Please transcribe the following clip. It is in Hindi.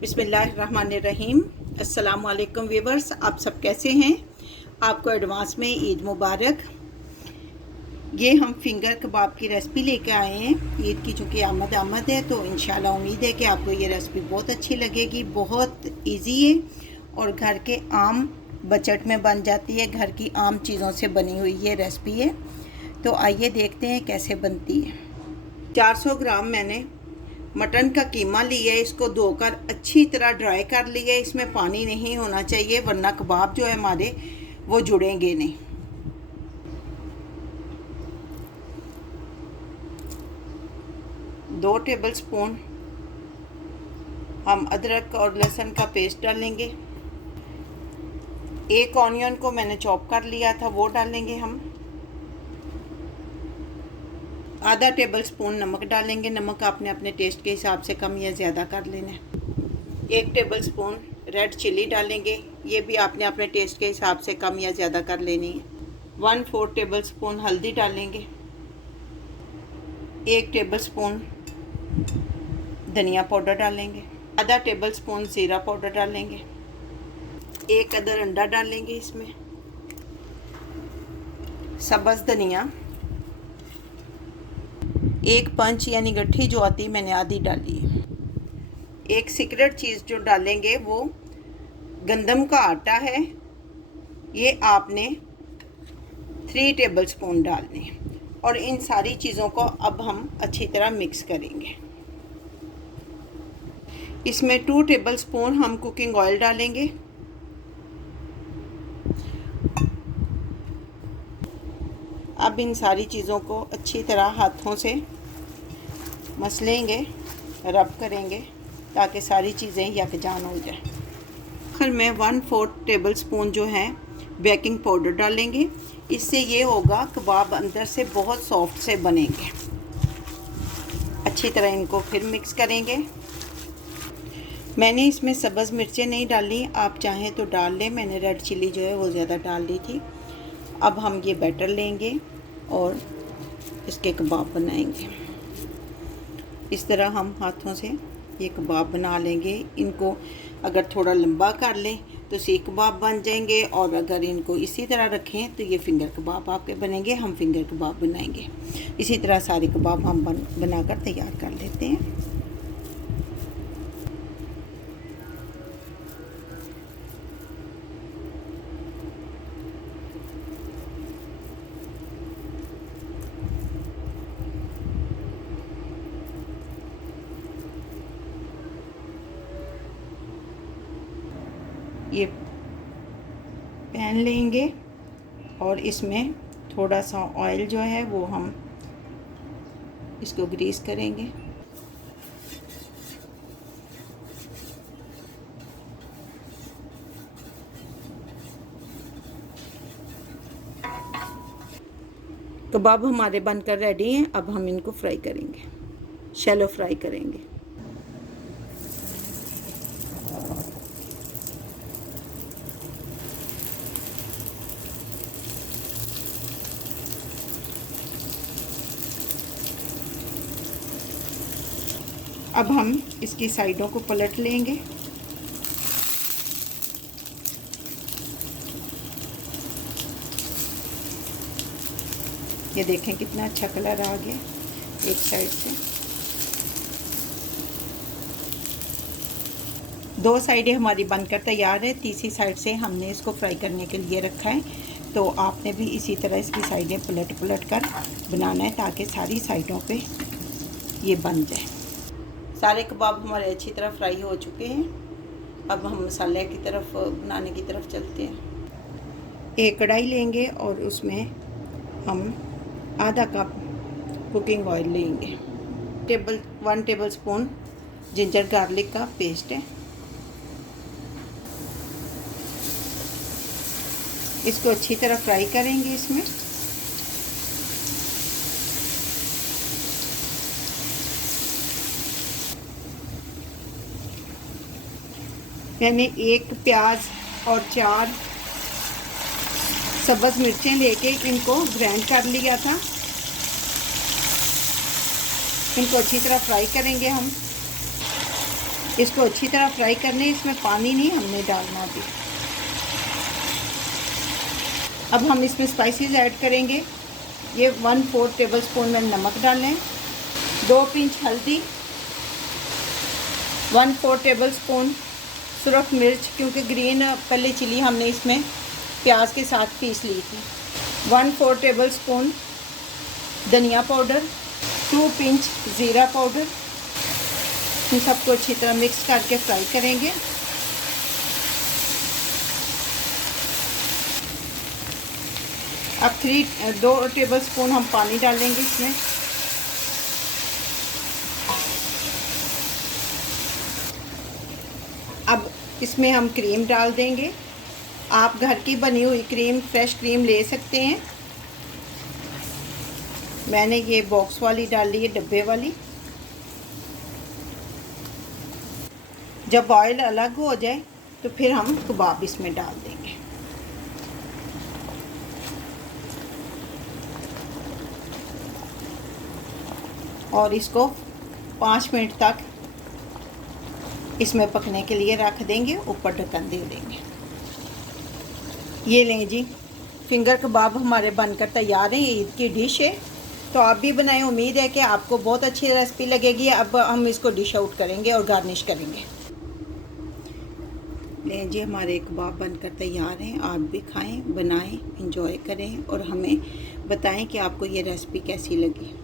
बिस्मिल्लाहिर्रहमानिर्रहीम। अस्सलाम वालेकुम व्यूवर्स, आप सब कैसे हैं? आपको एडवांस में ईद मुबारक। ये हम फिंगर कबाब की रेसिपी लेके आए हैं। ईद की चूँकि आमद है तो इंशाल्लाह उम्मीद है कि आपको ये रेसिपी बहुत अच्छी लगेगी। बहुत इजी है और घर के आम बजट में बन जाती है। घर की आम चीज़ों से बनी हुई ये रेसिपी है। तो आइए देखते हैं कैसे बनती है। 400 ग्राम मैंने मटन का कीमा लिया है। इसको धोकर अच्छी तरह ड्राई कर लिया है। इसमें पानी नहीं होना चाहिए वरना कबाब जो है हमारे वो जुड़ेंगे नहीं। दो टेबलस्पून हम अदरक और लहसुन का पेस्ट डालेंगे। एक ऑनियन को मैंने चॉप कर लिया था वो डालेंगे हम। आधा टेबलस्पून नमक डालेंगे। नमक आपने अपने टेस्ट के हिसाब से कम या ज़्यादा कर लेना है। 1 टेबलस्पून रेड चिली डालेंगे। ये भी आपने अपने टेस्ट के हिसाब से कम या ज़्यादा कर लेनी है। 1/4 टेबलस्पून हल्दी डालेंगे। 1 टेबलस्पून धनिया पाउडर डालेंगे। आधा टेबलस्पून ज़ीरा पाउडर डालेंगे। 1 अदर अंडा डालेंगे इसमें। सब्ज़ धनिया 1 पंच यानी गट्ठी जो आती मैंने आधी डाली है। एक सीक्रेट चीज़ जो डालेंगे वो गंदम का आटा है। ये आपने 3 टेबलस्पून डालने हैं और इन सारी चीज़ों को अब हम अच्छी तरह मिक्स करेंगे। इसमें 2 टेबलस्पून हम कुकिंग ऑयल डालेंगे। अब इन सारी चीज़ों को अच्छी तरह हाथों से मसलेंगे, रब करेंगे ताकि सारी चीज़ें यकजान हो जाए। आखिर में 1/4 टेबलस्पून जो है बेकिंग पाउडर डालेंगे। इससे ये होगा कबाब अंदर से बहुत सॉफ्ट से बनेंगे। अच्छी तरह इनको फिर मिक्स करेंगे। मैंने इसमें सब्ज़ मिर्चें नहीं डाली, आप चाहें तो डाल लें। मैंने रेड चिली जो है वो ज़्यादा डाल दी थी। अब हम ये बैटर लेंगे और इसके कबाब बनाएंगे। इस तरह हम हाथों से ये कबाब बना लेंगे। इनको अगर थोड़ा लंबा कर लें तो सीख कबाब बन जाएंगे और अगर इनको इसी तरह रखें तो ये फिंगर कबाब आपके बनेंगे। हम फिंगर कबाब बनाएंगे। इसी तरह सारे कबाब हम बनाकर तैयार कर लेते हैं। ये पैन लेंगे और इसमें थोड़ा सा ऑयल जो है वो हम इसको ग्रीस करेंगे। कबाब हमारे बनकर रेडी हैं। अब हम इनको फ्राई करेंगे, शैलो फ्राई करेंगे। अब हम इसकी साइडों को पलट लेंगे। ये देखें कितना अच्छा कलर आ गया एक साइड से। 2 साइडें हमारी बनकर तैयार है। तीसरी साइड से हमने इसको फ्राई करने के लिए रखा है। तो आपने भी इसी तरह इसकी साइडें पलट कर बनाना है ताकि सारी साइडों पे ये बन जाए। सारे कबाब हमारे अच्छी तरह फ्राई हो चुके हैं। अब हम मसाले की तरफ बनाने की तरफ चलते हैं। एक कढ़ाई लेंगे और उसमें हम आधा कप कुकिंग ऑयल लेंगे। 1 टेबलस्पून जिंजर गार्लिक का पेस्ट है। इसको अच्छी तरह फ्राई करेंगे। इसमें मैंने 1 प्याज और 4 सब्ज़ मिर्चें लेके इनको ग्राइंड कर लिया था। इनको अच्छी तरह फ्राई करेंगे हम। इसको अच्छी तरह फ्राई करने, इसमें पानी नहीं हमने डालना अभी। अब हम इसमें स्पाइसेस ऐड करेंगे। ये 1/4 टेबलस्पून में नमक डालें, 2 पिंच हल्दी, 1/4 टेबलस्पून सुरख मिर्च, क्योंकि ग्रीन पहले चिली हमने इसमें प्याज के साथ पीस ली थी, 1/4 टेबलस्पून धनिया पाउडर, 2 पिंच ज़ीरा पाउडर। इन सबको अच्छी तरह मिक्स करके फ्राई करेंगे। अब 2 टेबलस्पून हम पानी डालेंगे इसमें। अब इसमें हम क्रीम डाल देंगे। आप घर की बनी हुई क्रीम, फ्रेश क्रीम ले सकते हैं। मैंने ये बॉक्स वाली डाल ली है, डब्बे वाली। जब ऑयल अलग हो जाए तो फिर हम कबाब इसमें डाल देंगे। और इसको 5 मिनट तक इसमें पकने के लिए रख देंगे, ऊपर ढक्कन दे देंगे। ये लें जी, फिंगर कबाब हमारे बनकर तैयार हैं। ईद की डिश है, तो आप भी बनाएं। उम्मीद है कि आपको बहुत अच्छी रेसिपी लगेगी। अब हम इसको डिश आउट करेंगे और गार्निश करेंगे। लें जी, हमारे कबाब बनकर तैयार हैं। आप भी खाएं, बनाएं, इंजॉय करें और हमें बताएं कि आपको ये रेसिपी कैसी लगी।